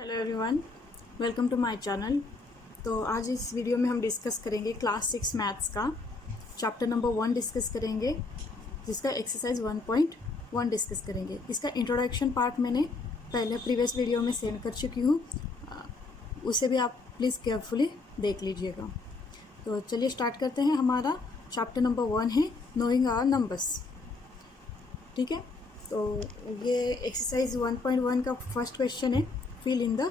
Hello everyone, welcome to my channel. तो आज इस वीडियो में हम डिस्कस करेंगे क्लास 6 मैथ्स का चैप्टर नंबर 1 डिस्कस करेंगे, जिसका एक्सरसाइज 1.1 डिस्कस करेंगे। इसका इंट्रोडक्शन पार्ट मैंने पहले प्रीवियस वीडियो में सेंड कर चुकी हूँ, उसे भी आप प्लीज़ केयरफुली देख लीजिएगा। तो चलिए स्टार्ट करते हैं। हमारा चैप्टर नंबर 1 है नोइंग आवर नंबर्स। ठीक है, तो ये एक्सरसाइज 1.1 का फर्स्ट क्वेश्चन है, fill in the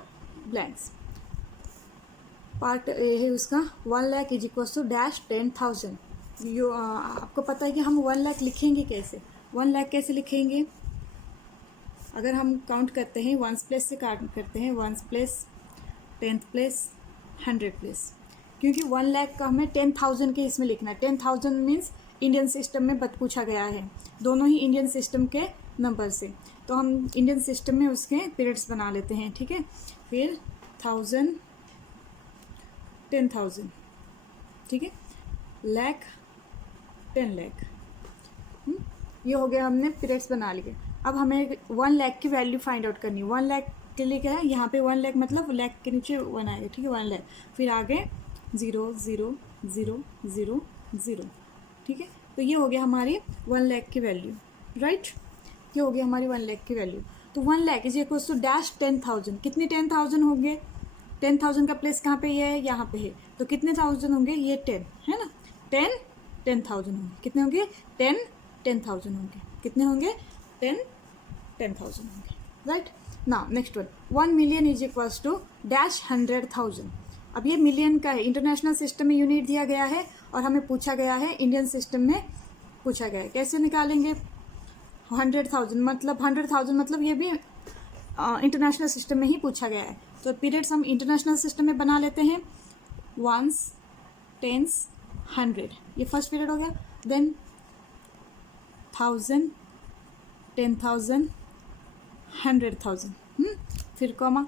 blanks. Part A है उसका 1 lakh is equal to dash 10,000। आपको पता है कि हम 1 लाख लिखेंगे कैसे। 1 लाख कैसे लिखेंगे? अगर हम काउंट करते हैं वंस प्लेस से काउंट करते हैं, ones place, 10th place, 100 place, क्योंकि 1 लाख का हमें 10,000 के इसमें लिखना है। 10,000 मीन्स इंडियन सिस्टम में पूछा गया है, दोनों ही इंडियन सिस्टम के नंबर से, तो हम इंडियन सिस्टम में उसके पीरियड्स बना लेते हैं। ठीक है, फिर 1000, 10,000, ठीक है, लाख, 10 लाख, ये हो गया, हमने पीरियड्स बना लिए। अब हमें 1 लाख की वैल्यू फाइंड आउट करनी है। 1 लाख के लिए क्या है, यहाँ पे 1 लाख मतलब लाख के नीचे 1 आएगा। ठीक है, 1 लाख, फिर आगे 0 0 0 0 0। ठीक है, तो ये हो गया हमारी 1 लाख की वैल्यू, राइट। ये हो गया हमारी 1 लाख की वैल्यू। तो 1 lakh is equal to dash 10,000। कितने 10,000 होंगे? 10,000 का प्लेस कहाँ पे है? यहाँ पे है। तो कितने 1000 होंगे? ये 10 है ना, 10,000 होंगे। कितने होंगे? 10,000 होंगे। कितने होंगे? 10,000 होंगे, right. Now next one, 1 million is equal to dash 100,000। अब ये मिलियन का है, इंटरनेशनल सिस्टम में यूनिट दिया गया है और हमें पूछा गया है इंडियन सिस्टम में पूछा गया है। कैसे निकालेंगे? 100,000 मतलब ये भी इंटरनेशनल सिस्टम में ही पूछा गया है। तो पीरियड्स हम इंटरनेशनल सिस्टम में बना लेते हैं। वंस, टेंस, 100, ये फर्स्ट पीरियड हो गया। देन 1000, 10,000, 100,000, फिर comma,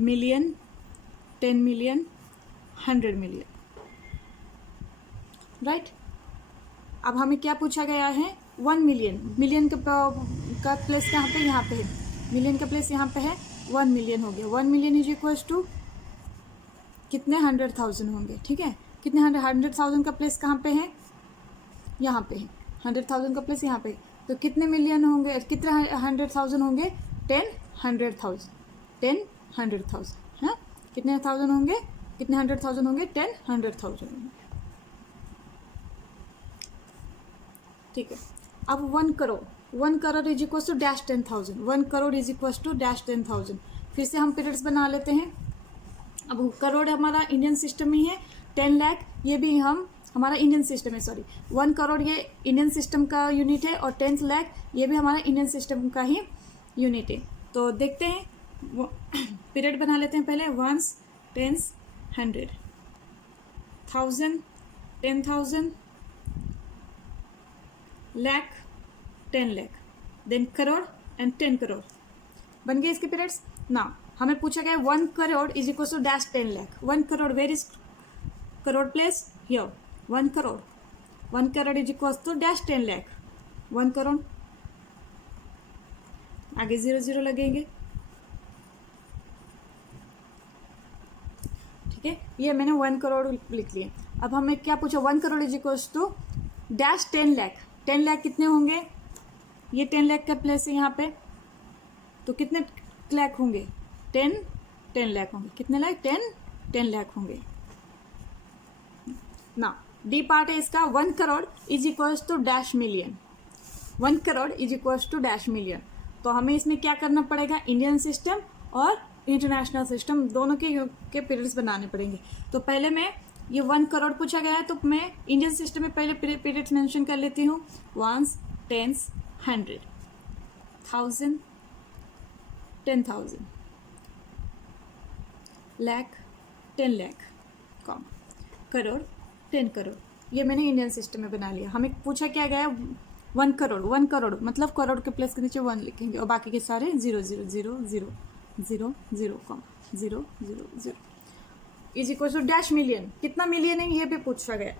million, 10 million, 100 million, right. अब हमें क्या पूछा गया है? 1 मिलियन। मिलियन का प्लेस कहाँ पे? यहाँ पे है। मिलियन का प्लेस यहाँ पे है, 1 मिलियन हो गया। 1 मिलियन इज इक्वल्स टू कितने? 100,000 होंगे। ठीक है, कितने? 100,000 का प्लेस कहाँ पे है? यहाँ पे है। 100,000 का प्लेस यहाँ पे है। तो कितने मिलियन होंगे? कितने 100,000 होंगे? 10 100,000, 10 100,000, हाँ। कितने 1000 होंगे? कितने 100,000 होंगे? 10 100,000 होंगे। ठीक है, अब 1 crore, 1 crore is equal to dash 10,000। 1 crore is equal to dash 10,000। फिर से हम पीरियड्स बना लेते हैं। अब करोड़ हमारा इंडियन सिस्टम में है, 10 लाख ये भी हमारा इंडियन सिस्टम है, सॉरी। 1 करोड़ ये इंडियन सिस्टम का यूनिट है और 10 लाख ये भी हमारा इंडियन सिस्टम का ही यूनिट है। तो देखते हैं, पीरियड बना लेते हैं पहले। Ones, tens, 100, 1000, 10,000, lakh, 10 lakh, then crore and 10 crore. बन गए इसके पीरियड्स। ना हमें पूछा गया 1 crore is equal to dash 10 lakh. 1 crore, where is crore place? Here. 1 crore, 1 crore is equal to dash 10 lakh. 1 crore, आगे 0 0 लगेंगे। ठीक है, ये मैंने 1 करोड़ लिख लिए। अब हमें क्या पूछा? 1 crore is equal to dash 10 lakh. 10 lakh कितने होंगे? ये 10 लाख का प्लेस है यहाँ पे, तो कितने लाख होंगे? 10 लाख होंगे। कितने लाख? 10 लाख होंगे ना। डी पार्ट है इसका, 1 crore is equals to dash million. 1 crore is equals to dash million. तो हमें इसमें क्या करना पड़ेगा? इंडियन सिस्टम और इंटरनेशनल सिस्टम दोनों के पीरियड्स बनाने पड़ेंगे। तो पहले मैं, ये 1 करोड़ पूछा गया है तो मैं इंडियन सिस्टम में पहले पीरियड्स मेंशन कर लेती हूँ। Ones, tens, 100, 1000, 10,000, lakh, 10 lakh, comma, crore, 10 crore. ये मैंने इंडियन सिस्टम में बना लिया। हमें पूछा क्या गया? 1 करोड़। 1 करोड़ मतलब करोड़ के प्लेस के नीचे 1 लिखेंगे और बाकी के सारे 0 0 0 0 0 0 comma 0 0 0 is equal to dash million. कितना मिलियन है ये भी पूछा गया।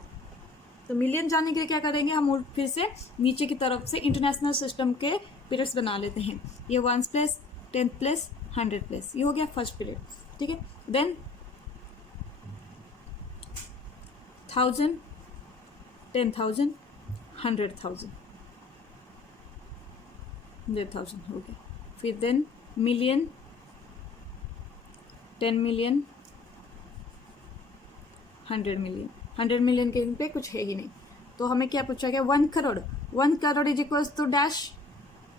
तो मिलियन जाने के लिए क्या करेंगे? हम फिर से नीचे की तरफ से इंटरनेशनल सिस्टम के पीरियड्स बना लेते हैं। ये ones place, 10th place, 100th place. ये हो गया फर्स्ट पीरियड, ठीक है। देन 1000, 10,000, 100,000, 100,000 हो गया। फिर then million, 10 million, 100 million. 100 million के पे कुछ है ही नहीं, तो हमें क्या पूछा गया, 1 crore. 1 crore is equals to dash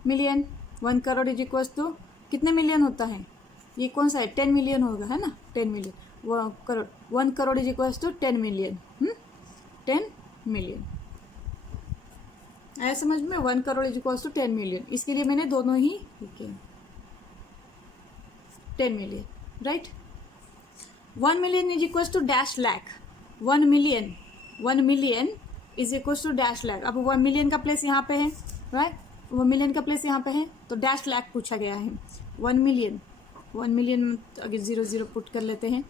million. 1 crore is equals to कितने मिलियन होता है, ये कौन सा है, 10 मिलियन होगा, है ना, 10 मिलियन। वो crore, 1 crore is equals to 10 million, 10 million. आया समझ में, 1 crore is equals to 10 million. इसके लिए मैंने दोनों ही लिखे, 10 million, right. 1 million is equals to dash lakh. 1 million, 1 million is equals to dash lakh. अब 1 मिलियन का प्लेस यहाँ पे है, राइट, 1 मिलियन का प्लेस यहाँ पे है, तो डैश लैख पूछा गया है। 1 मिलियन, 1 मिलियन अगर 0 पुट कर लेते हैं,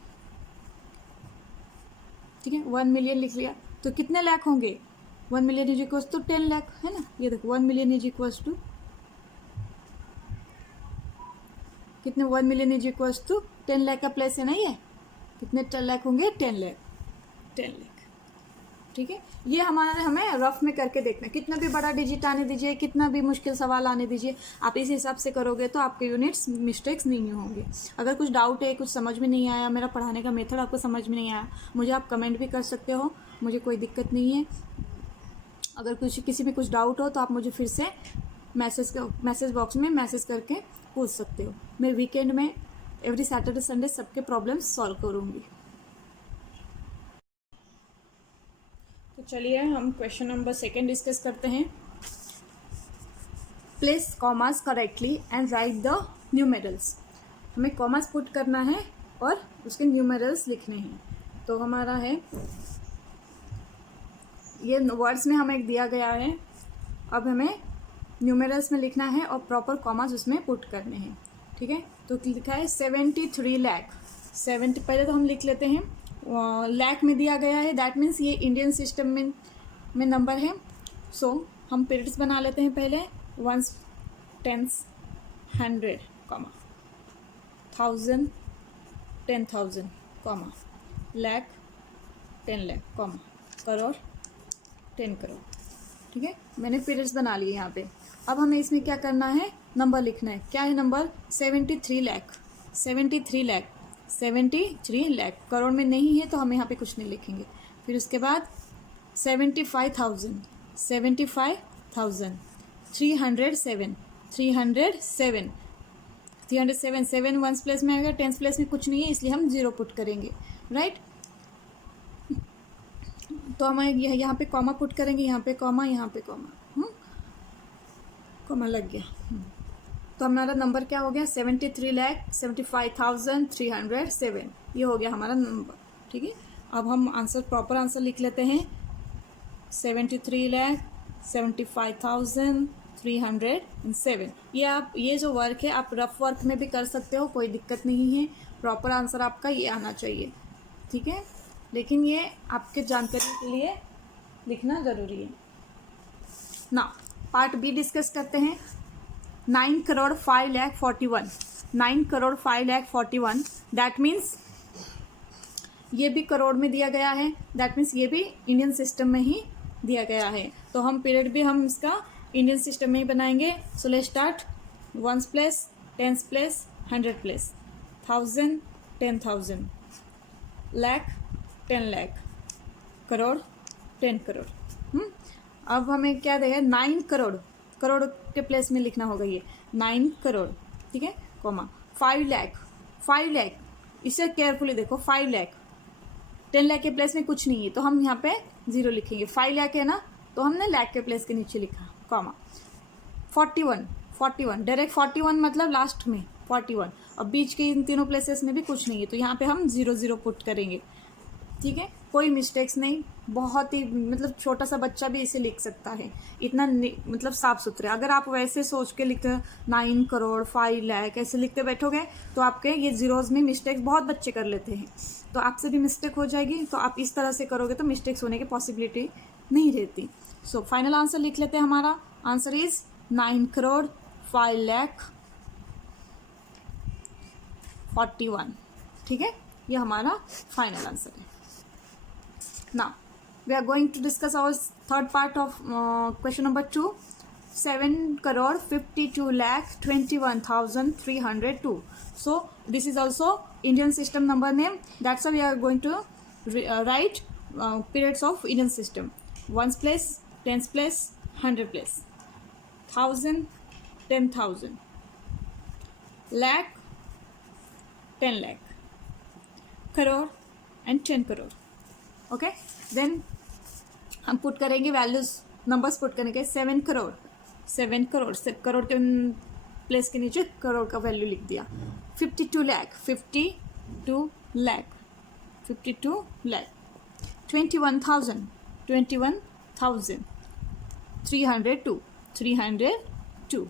ठीक है, 1 मिलियन लिख लिया, तो कितने लाख होंगे, 1 million is equals to 10 lakh, है ना। ये देखो 1 मिलियन इज इक्वल्स टू कितने, 1 million is equals to 10 lakh का प्लेस है ना, ये कितने 10 लाख होंगे, 10 लाख, 10 लाख, ठीक है। ये हमारा हमें रफ में करके देखना, कितना भी बड़ा डिजिट आने दीजिए, कितना भी मुश्किल सवाल आने दीजिए, आप इस हिसाब से करोगे तो आपके यूनिट्स मिस्टेक्स नहीं होंगे। अगर कुछ डाउट है, कुछ समझ में नहीं आया, मेरा पढ़ाने का मेथड आपको समझ में नहीं आया, मुझे आप कमेंट भी कर सकते हो, मुझे कोई दिक्कत नहीं है। अगर कुछ किसी में कुछ डाउट हो तो आप मुझे फिर से मैसेज बॉक्स में मैसेज करके पूछ सकते हो। मैं वीकेंड में एवरी सैटरडे संडे सबके प्रॉब्लम्स सॉल्व करूँगी। तो चलिए हम क्वेश्चन नंबर 2 डिस्कस करते हैं। Place commas correctly and write the numerals. हमें कॉमास पुट करना है और उसके न्यूमेरल्स लिखने हैं। तो हमारा है, ये वर्ड्स में हमें दिया गया है, अब हमें न्यूमेरल्स में लिखना है और प्रॉपर कॉमास उसमें पुट करने हैं, ठीक है। तो लिखा है 73 लाख। 70 पहले तो हम लिख लेते हैं, लाख में दिया गया है, दैट मीन्स ये इंडियन सिस्टम में नंबर है। सो हम पीरियड्स बना लेते हैं पहले, 1s, 10s, 100, 1000, 10,000, लाख, 10 लाख, करोड़, 10 करोड़, ठीक है। मैंने पीरियड्स बना लिए यहाँ पे। अब हमें इसमें क्या करना है, नंबर लिखना है। क्या है नंबर, 73 लाख, 73 लाख, 73 लाख। करोड़ में नहीं है तो हम यहाँ पे कुछ नहीं लिखेंगे। फिर उसके बाद 75,000, 75,000, 307, 307, 307, 7 1s प्लेस में आएगा, 10s प्लेस में कुछ नहीं है इसलिए हम 0 पुट करेंगे, राइट। तो हम यहाँ पे कॉमा पुट करेंगे, यहाँ पे कॉमा, यहाँ पे कॉमा, कॉमा लग गया। तो हमारा नंबर क्या हो गया, 73,75,307। ये हो गया हमारा नंबर, ठीक है। अब हम आंसर, प्रॉपर आंसर लिख लेते हैं, 73,75,307। ये जो वर्क है आप रफ वर्क में भी कर सकते हो, कोई दिक्कत नहीं है। प्रॉपर आंसर आपका ये आना चाहिए, ठीक है। लेकिन ये आपके जानकारी के लिए लिखना ज़रूरी है ना। पार्ट बी डिस्कस करते हैं। 9 करोड़ 5 लाख 41, 9 करोड़ 5 लाख 41, दैट मीन्स ये भी करोड़ में दिया गया है, दैट मीन्स ये भी इंडियन सिस्टम में ही दिया गया है। तो हम पीरियड भी हम इसका इंडियन सिस्टम में ही बनाएंगे। So let's start, 1s place, 10s place, 100 place, 1000, 10,000, lakh, 10 lakh, crore, 10 crore. अब हमें क्या देगा, 9 करोड़, करोड़ के प्लेस में लिखना होगा ये 9 करोड़, ठीक है, 5 लाख, 5 लाख, इसे केयरफुली देखो, 5 लाख, 10 लाख के प्लेस में कुछ नहीं है तो हम यहाँ पे 0 लिखेंगे। 5 लाख है ना, तो हमने लाख के प्लेस के नीचे लिखा, 41, 41, डायरेक्ट 41 मतलब लास्ट में 41, और बीच के इन तीनों प्लेसेस में भी कुछ नहीं है तो यहाँ पे हम 0 पुट करेंगे, ठीक है। कोई मिस्टेक्स नहीं, बहुत ही मतलब छोटा सा बच्चा भी इसे लिख सकता है, इतना मतलब साफ सुथरे। अगर आप वैसे सोच के लिख 9 करोड़ 5 लाख ऐसे लिखते बैठोगे तो आपके ये जीरोज में मिस्टेक्स बहुत बच्चे कर लेते हैं, तो आपसे भी मिस्टेक हो जाएगी। तो आप इस तरह से करोगे तो मिस्टेक्स होने की पॉसिबिलिटी नहीं रहती। सो फाइनल आंसर लिख लेते हैं। हमारा आंसर इज 9 करोड़ 5 लाख 41। ठीक है, ये हमारा फाइनल आंसर है। Now we are going to discuss our third part of question number 2। 7,52,21,302. So this is also Indian system number name. That's why we are going to write periods of Indian system. Ones place, tens place, 100 place, 1,000, 10,000, lakh, 10 lakh, crore and 10 crore. Okay, then हम put करेंगे values, numbers put करेंगे। 7 करोड़, 7 करोड़ से करोड़ के place के नीचे करोड़ का value लिख दिया। 52 लाख, 52 लाख, 52 लाख। 21,000, 21,000। 302, 302,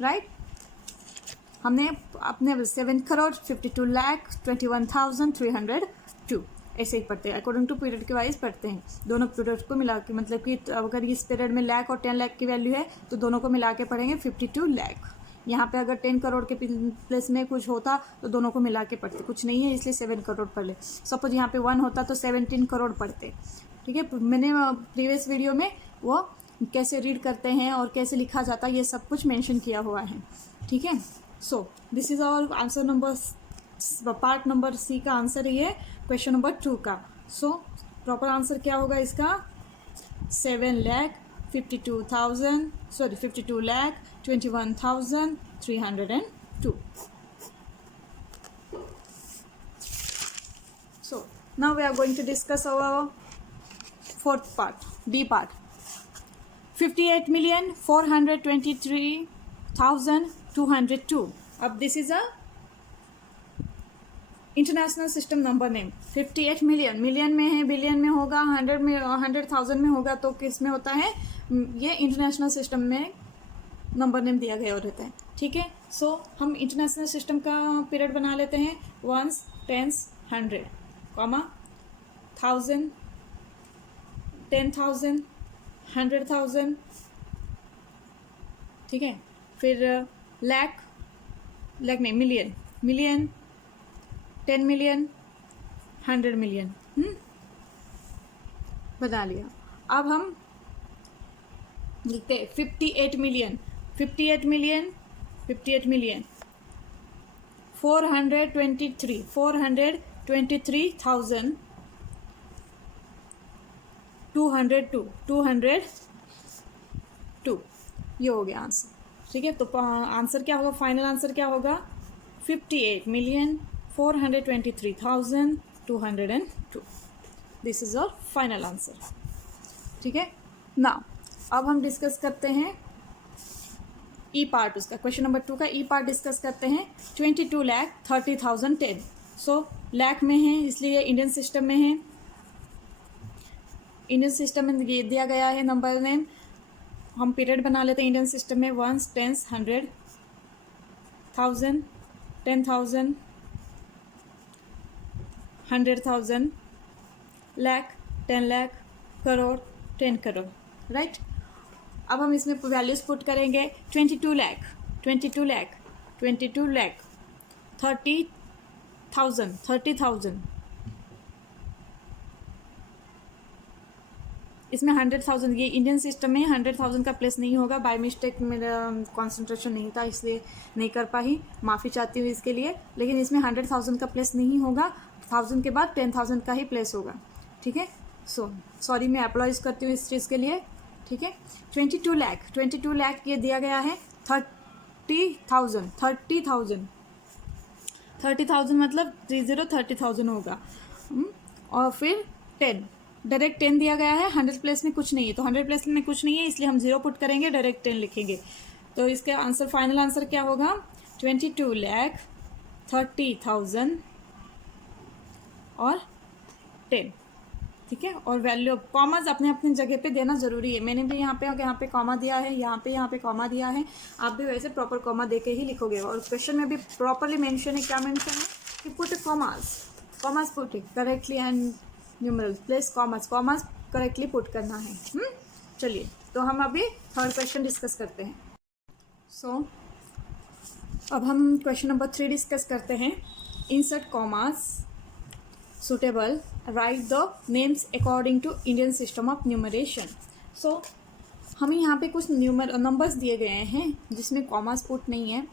राइट। हमने अपने 7 करोड़, 52 लाख, 21,302 ऐसे ही पढ़ते हैं, अकॉर्डिंग टू पीरियड के वाइज पढ़ते हैं। दोनों पीरियड को मिला के, मतलब कि अगर इस पीरियड में लाख और 10 लाख की वैल्यू है तो दोनों को मिला के पढ़ेंगे 52 लाख। यहाँ पे अगर 10 करोड़ के प्लेस में कुछ होता तो दोनों को मिला के पढ़ते, कुछ नहीं है इसलिए 7 करोड़ पढ़ ले। सपोज यहाँ पे 1 होता तो 17 करोड़ पढ़ते। ठीक है, मैंने प्रीवियस वीडियो में वो कैसे रीड करते हैं और कैसे लिखा जाता है ये सब कुछ मेंशन किया हुआ है। ठीक है, so this is our answer number, part number C का आंसर ये क्वेश्चन नंबर 2 का। सो प्रॉपर आंसर क्या होगा इसका? 7,52,000, sorry 52,21,302। So now we are going to discuss our fourth part, D part. 58,423,202. अब this is a international system number name. 58 million, million में है, billion में होगा, 100 में, 100,000 में होगा, तो किस में होता है? ये इंटरनेशनल सिस्टम में नंबर नेम दिया गया रहता है। ठीक है, सो हम इंटरनेशनल सिस्टम का पीरियड बना लेते हैं। Ones, tens, 100, comma 1,000, 10,000, 100,000। ठीक है, फिर लाख, लाख नहीं, मिलियन, मिलियन, 10 मिलियन, 100 मिलियन। बता लिया। अब हम लिखते 58 मिलियन, 58 मिलियन, 58 मिलियन, 423, 423,202, 202, ये हो गया आंसर। ठीक है, तो आंसर क्या होगा? फाइनल आंसर क्या होगा? 58,423,202। This is our final answer. ठीक है, नाउ अब हम डिस्कस करते हैं ई पार्ट, उसका क्वेश्चन नंबर 2 का ई पार्ट डिस्कस करते हैं। 22,30,010। सो लाख में है इसलिए इंडियन सिस्टम में है। इंडियन सिस्टम में ये दिया गया है नंबर नेम। हम पीरियड बना लेते हैं इंडियन सिस्टम में। Ones, tens, 100, 1,000, 10,000, 100,000, lakh, 10 lakh, crore, 10 crore, right. अब हम इसमें वैल्यूज पुट करेंगे। 22 लाख, 22 लाख, 22 लाख, 30,000, 30,000, इसमें 100,000, ये इंडियन सिस्टम में 100,000 का प्लेस नहीं होगा। बाय मिस्टेक मेरा कंसंट्रेशन नहीं था इसलिए नहीं कर पाई, माफ़ी चाहती हूँ इसके लिए। लेकिन इसमें 100,000 का प्लेस नहीं होगा, 1000 के बाद 10,000 का ही प्लेस होगा। ठीक है, सो सॉरी, मैं अप्लॉइज करती हूँ इस चीज़ के लिए। ठीक है, 22 लाख, 22 लाख ये दिया गया है। 30,000, 30,000, 30,000 मतलब 30,000 होगा। और फिर 10, डायरेक्ट 10 दिया गया है। 100 प्लेस में कुछ नहीं है, तो 100 प्लेस में कुछ नहीं है इसलिए हम 0 पुट करेंगे, डायरेक्ट 10 लिखेंगे। तो इसका आंसर, फाइनल आंसर क्या होगा? 22,30,000 और 10। ठीक है, और वैल्यू कॉमाज अपने अपने जगह पे देना ज़रूरी है। मैंने भी यहाँ पे कॉमा दिया है, यहाँ पे कॉमा दिया है। आप भी वैसे प्रॉपर कॉमा दे के ही लिखोगे। और क्वेश्चन में भी प्रॉपरली मेंशन है, क्या मेंशन है कि put commas, commas put correctly and numeral place commas, commas correctly put करना है। चलिए, तो हम अभी थर्ड क्वेश्चन डिस्कस करते हैं। सो अब हम क्वेश्चन नंबर 3 डिस्कस करते हैं। insert commas suitable, write the names according to Indian system of numeration. So हमें यहाँ पे कुछ नंबर्स दिए गए हैं जिसमें कॉमास पुट नहीं है.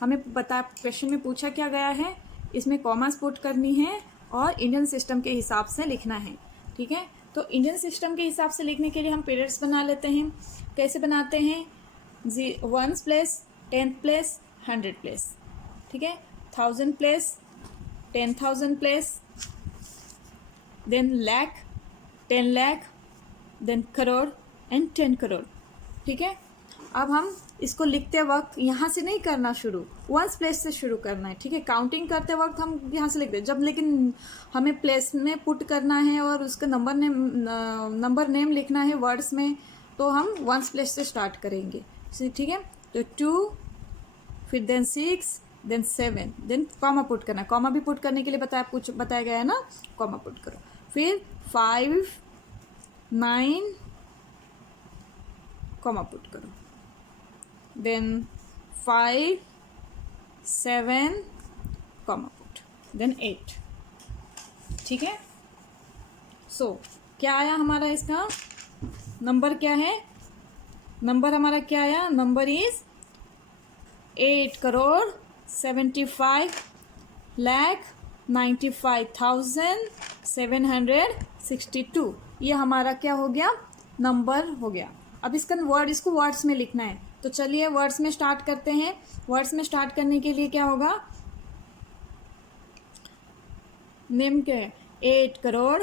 हमें क्वेश्चन में पूछा क्या गया है, इसमें कॉमास पुट करनी है और इंडियन सिस्टम के हिसाब से लिखना है. ठीक है, तो इंडियन सिस्टम के हिसाब से लिखने के लिए हम पीरियड्स बना लेते हैं. कैसे बनाते हैं, 1s place, 10th place, 100 place. ठीक है, 1000 place, 10,000 place, then lakh, 10 lakh, then crore and 10 crore. ठीक है, अब हम इसको लिखते वक्त यहाँ से नहीं करना शुरू, 1s प्लेस से शुरू करना है. ठीक है, काउंटिंग करते वक्त हम यहाँ से लिखते हैं जब, लेकिन हमें प्लेस में पुट करना है और उसका नंबर नेम लिखना है वर्ड्स में, तो हम 1s प्लेस से स्टार्ट करेंगे. ठीक है, तो 2, फिर then 6, then 7, then comma put करना. कॉमा भी पुट करने के लिए बताया गया है ना, कॉमा पुट करो. फिर 5, 9 कॉमा पुट करो. Then 5, 7 comma put, then 8. ठीक है, सो क्या आया हमारा, इसका नंबर क्या है, नंबर हमारा क्या आया, नंबर इज 8,95,95,762. ये हमारा क्या हो गया, नंबर हो गया. अब इसको वर्ड्स में लिखना है, तो चलिए वर्ड्स में स्टार्ट करते हैं. वर्ड्स में स्टार्ट करने के लिए क्या होगा, नेम क्या है, 8 करोड़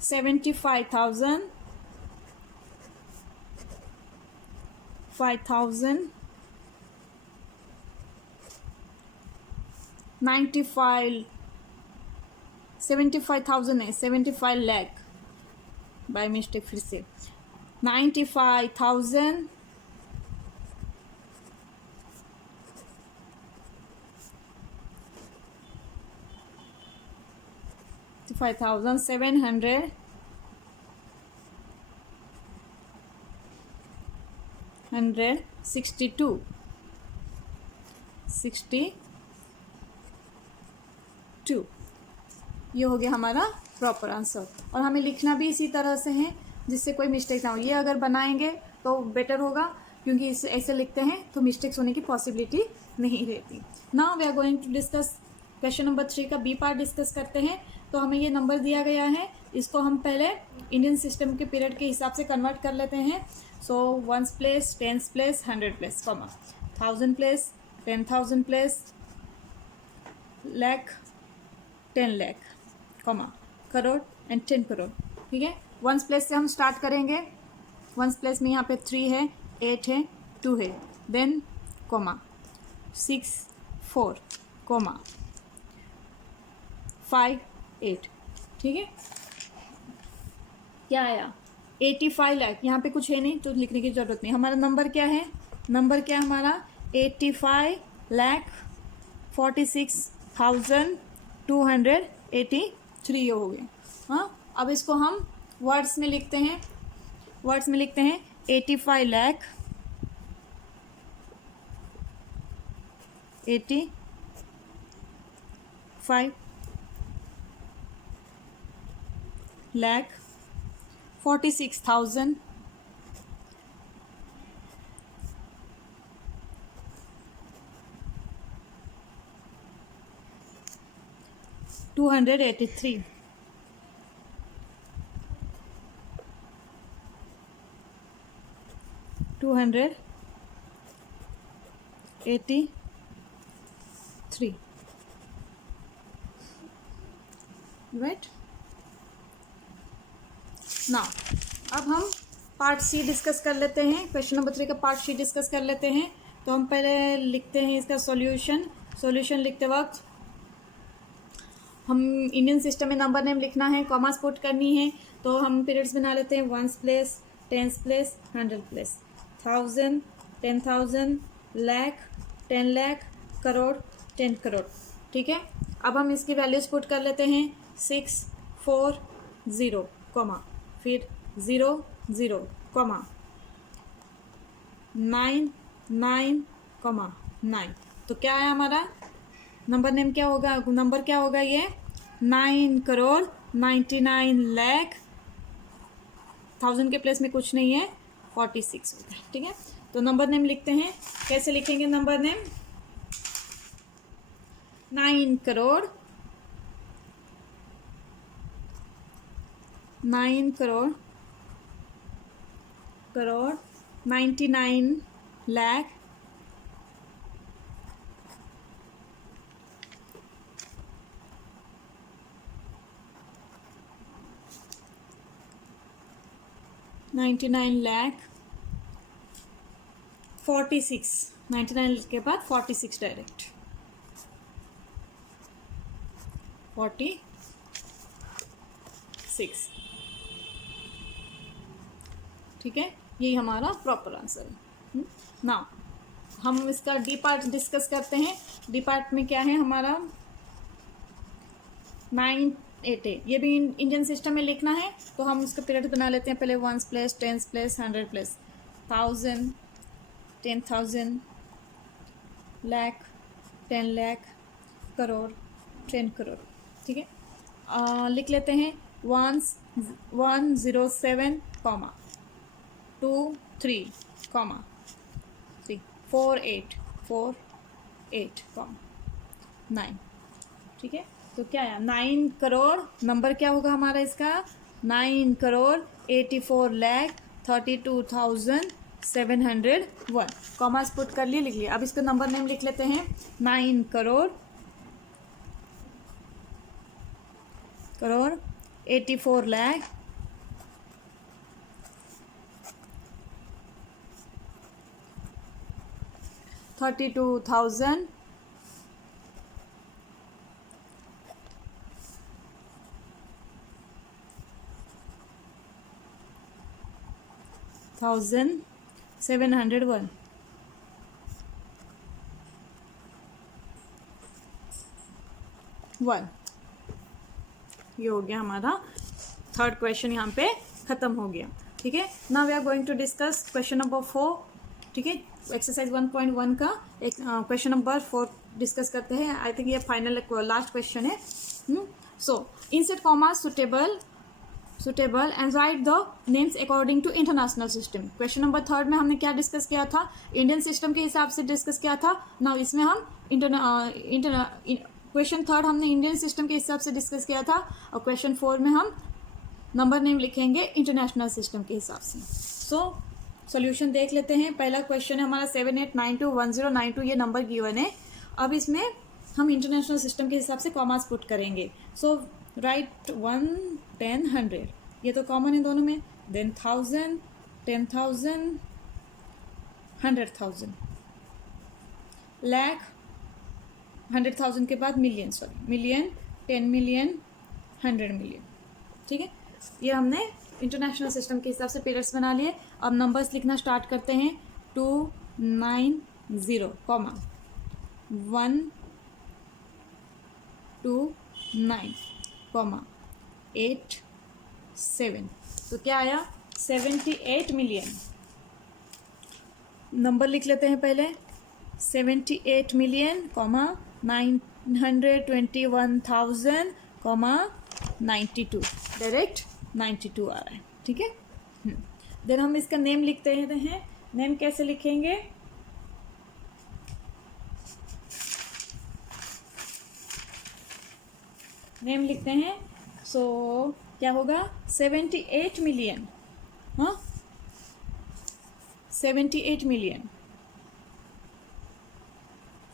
75,000 5,000 95 75,000 है, 75 लाख बाय मिस्टेक, फिर से 95,000 5,700 162 ये हो गया हमारा प्रॉपर आंसर. और हमें लिखना भी इसी तरह से है जिससे कोई मिस्टेक ना हो. ये अगर बनाएंगे तो बेटर होगा, क्योंकि इसे ऐसे लिखते हैं तो मिस्टेक्स होने की पॉसिबिलिटी नहीं रहती. Now we are going to discuss question number 3 का बी पार्ट डिस्कस करते हैं. तो हमें ये नंबर दिया गया है, इसको हम पहले इंडियन सिस्टम के पीरियड के हिसाब से कन्वर्ट कर लेते हैं. सो 1s place, 10s place, 100 place, comma 1000 place, 10,000 place, lakh, 10 lakh, comma crore and 10 crore. ठीक है, 1s प्लेस से हम स्टार्ट करेंगे. 1s प्लेस में यहाँ पे 3 है, 8 है, 2 है, देन कॉमा 6, 4, कॉमा 5, 8. ठीक है, क्या आया, 85 लाख. यहाँ पे कुछ है नहीं तो लिखने की जरूरत नहीं. हमारा नंबर क्या है, नंबर क्या है हमारा, 85,46,283 हो गए. हाँ, अब इसको हम वर्ड्स में लिखते हैं. वर्ड्स में लिखते हैं 85 लाख 85 लाख 46,000 283. राइट. नाउ अब हम पार्ट सी डिस्कस कर लेते हैं. क्वेश्चन नंबर 3 का पार्ट सी डिस्कस कर लेते हैं. तो हम पहले लिखते हैं इसका सॉल्यूशन. सॉल्यूशन लिखते वक्त हम इंडियन सिस्टम में नंबर नेम लिखना है, कॉमास पुट करनी है. तो हम पीरियड्स बना लेते हैं. 1s place, 10s place, 100 place, 1000, 10,000, lakh, 10 lakh, crore, 10 crore. ठीक है, अब हम इसकी वैल्यूज पुट कर लेते हैं. 6, 4, 0, कॉमा, फिर 0, 0, कॉमा 9, 9,9। तो क्या है हमारा नंबर नेम, क्या होगा, नंबर क्या होगा ये 9,99,00,000। 1000 के प्लेस में कुछ नहीं है, 46 होगा। ठीक है, तो नंबर नेम लिखते हैं। कैसे लिखेंगे नंबर नेम? 9 करोड़ 99 लाख 46। 99 के बाद 46 डायरेक्ट 46। ठीक है, यही हमारा प्रॉपर आंसर है। ना हम इसका डी पार्ट डिस्कस करते हैं। डी पार्ट में क्या है हमारा 988, ये भी इंडियन सिस्टम में लिखना है तो हम उसका पीरियड बना लेते हैं। पहले 1s place 10s place 100 place 1000 10,000 lakh 10 lakh crore 10 crore. ठीक है, लिख लेते हैं 107 कॉमा 23 कॉमा 3 48 कॉमा 9। ठीक है, तो क्या है 9 करोड़, नंबर क्या होगा हमारा इसका 9,84,32,701। कॉमास पुट कर लिए, लिख लिया। अब इसका नंबर नेम लिख लेते हैं 9 करोड़ 84 लाख 32,000 701। ये हो गया हमारा थर्ड क्वेश्चन, यहाँ पे खत्म हो गया। ठीक है, now we are going to discuss question number 4। ठीक है, एक्सरसाइज 1.1 का एक क्वेश्चन नंबर 4 डिस्कस करते हैं। आई थिंक ये फाइनल लास्ट क्वेश्चन है। So insert comma suitable and write the names according to international system. Question number 3 में हमने क्या डिस्कस किया था, इंडियन सिस्टम के हिसाब से डिस्कस किया था। नाउ इसमें हम क्वेश्चन 3 हमने इंडियन सिस्टम के हिसाब से डिस्कस किया था, और क्वेश्चन 4 में हम नंबर नेम लिखेंगे इंटरनेशनल सिस्टम के हिसाब से। सो सॉल्यूशन देख लेते हैं। पहला क्वेश्चन है हमारा 78921092, ये नंबर गिवन है। अब इसमें हम इंटरनेशनल सिस्टम के हिसाब से कॉमास पुट करेंगे। सो राइट 1 10 100, ये तो कॉमन है दोनों में। देन 1000 10,000 100,000 लाख 100,000 के बाद मिलियन 10 मिलियन 100 मिलियन। ठीक है, ये हमने इंटरनेशनल सिस्टम के हिसाब से पीरियड्स बना लिए। अब नंबर्स लिखना स्टार्ट करते हैं। 290 कॉमा 129 कॉमा 87। तो क्या आया 78 मिलियन। नंबर लिख लेते हैं पहले 78 मिलियन कॉमा 921,000 कॉमा 92, डायरेक्ट 92 आ रहा है। ठीक है, देन हम इसका नेम लिखते हैं। नेम कैसे लिखेंगे, नेम लिखते हैं। सो क्या होगा 78 मिलियन, हाँ 78 मिलियन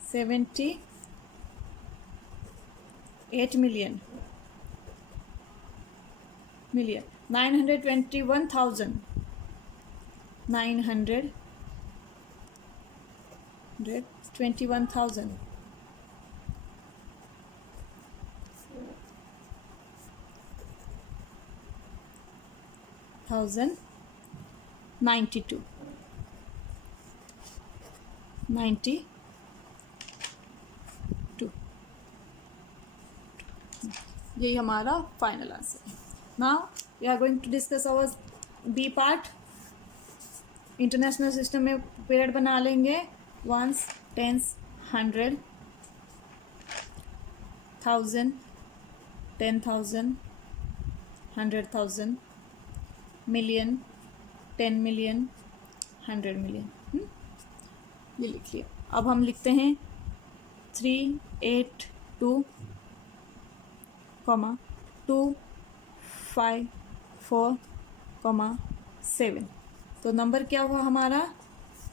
78 मिलियन 921,000 921,000 92 यही हमारा फाइनल आंसर है। Now we are going to discuss our B part. International system में पीरियड बना लेंगे ones, tens, 100, 1000, 10,000, 100,000, million, 10 million, 100 million. ये लिख लिया। अब हम लिखते हैं 382, 254, 7। तो नंबर क्या हुआ हमारा?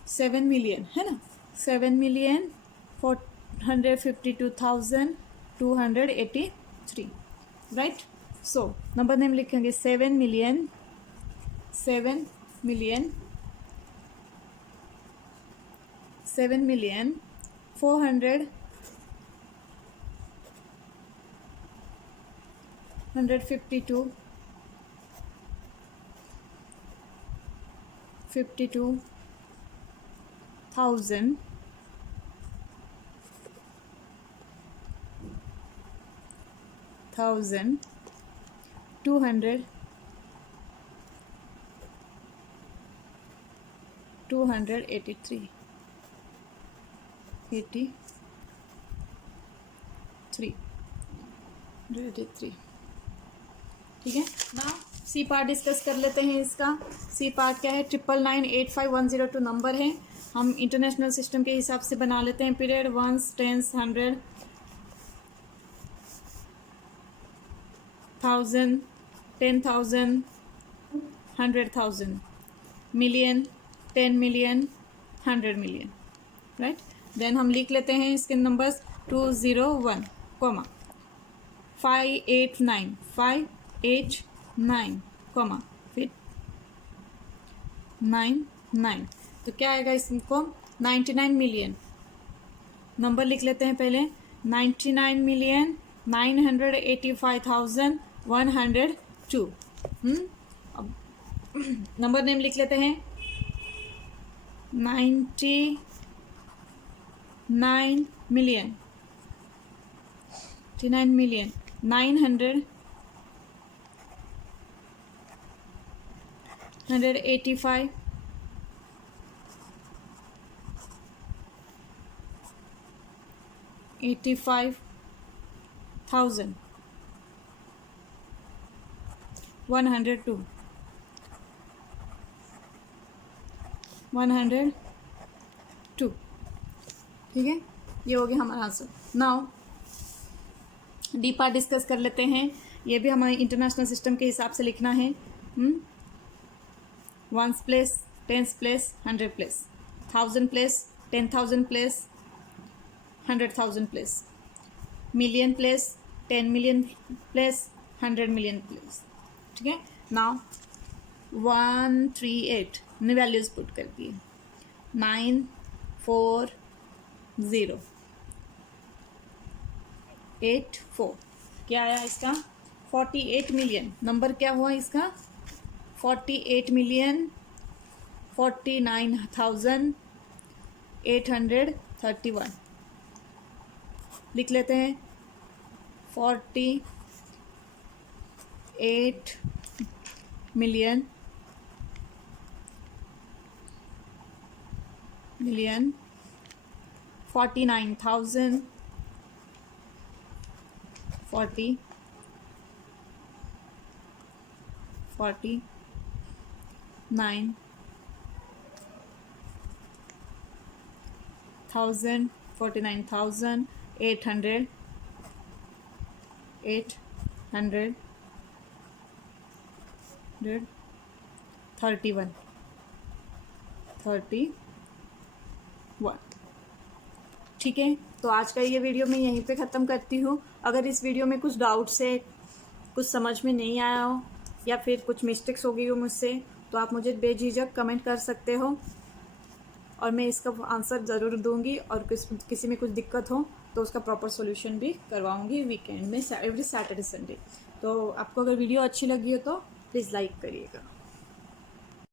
7 मिलियन, है ना? 7,452,283, राइट। सो नंबर नेम लिखेंगे 7 मिलियन 400 152 52,000 283 ठीक है ना। सी पार्ट डिस्कस कर लेते हैं। इसका सी पार्ट क्या है? 99985,102 नंबर है। हम इंटरनेशनल सिस्टम के हिसाब से बना लेते हैं। Period, ones, tens, 100, 1000, 10,000, 100,000, million, 10 million, 100 million, right. Then हम लिख लेते हैं इसके नंबर्स 201, 589, 589, फिर 99। तो क्या आएगा इसको? 99 मिलियन। नंबर लिख लेते हैं पहले। 99,985,102। अब नंबर नेम लिख लेते हैं। 99 मिलियन 985 85,102 102, ठीक है। ये हो गया हमारा answer. Now D part discuss कर लेते हैं। ये भी हमारे इंटरनेशनल सिस्टम के हिसाब से लिखना है। Ones place, tens place, 100 place, 1000 place, 10,000 place, 100,000 place, million place, 10 million place, 100 million place, ठीक है। नाउ 138 ने वैल्यूज पुट कर दिए। 94084 क्या आया इसका? 48 मिलियन। नंबर क्या हुआ इसका? 48 मिलियन 49,831। लिख लेते हैं 48 मिलियन 49,000 831 ठीक है। तो आज का ये वीडियो मैं यहीं पे ख़त्म करती हूँ। अगर इस वीडियो में कुछ डाउट से कुछ समझ में नहीं आया हो या फिर कुछ मिस्टेक्स हो गई हो मुझसे, तो आप मुझे बेझिझक कमेंट कर सकते हो और मैं इसका आंसर ज़रूर दूंगी। और किसी में कुछ दिक्कत हो तो उसका प्रॉपर सॉल्यूशन भी करवाऊंगी वीकेंड में, एवरी सैटरडे संडे। तो आपको अगर वीडियो अच्छी लगी हो तो प्लीज़ लाइक करिएगा।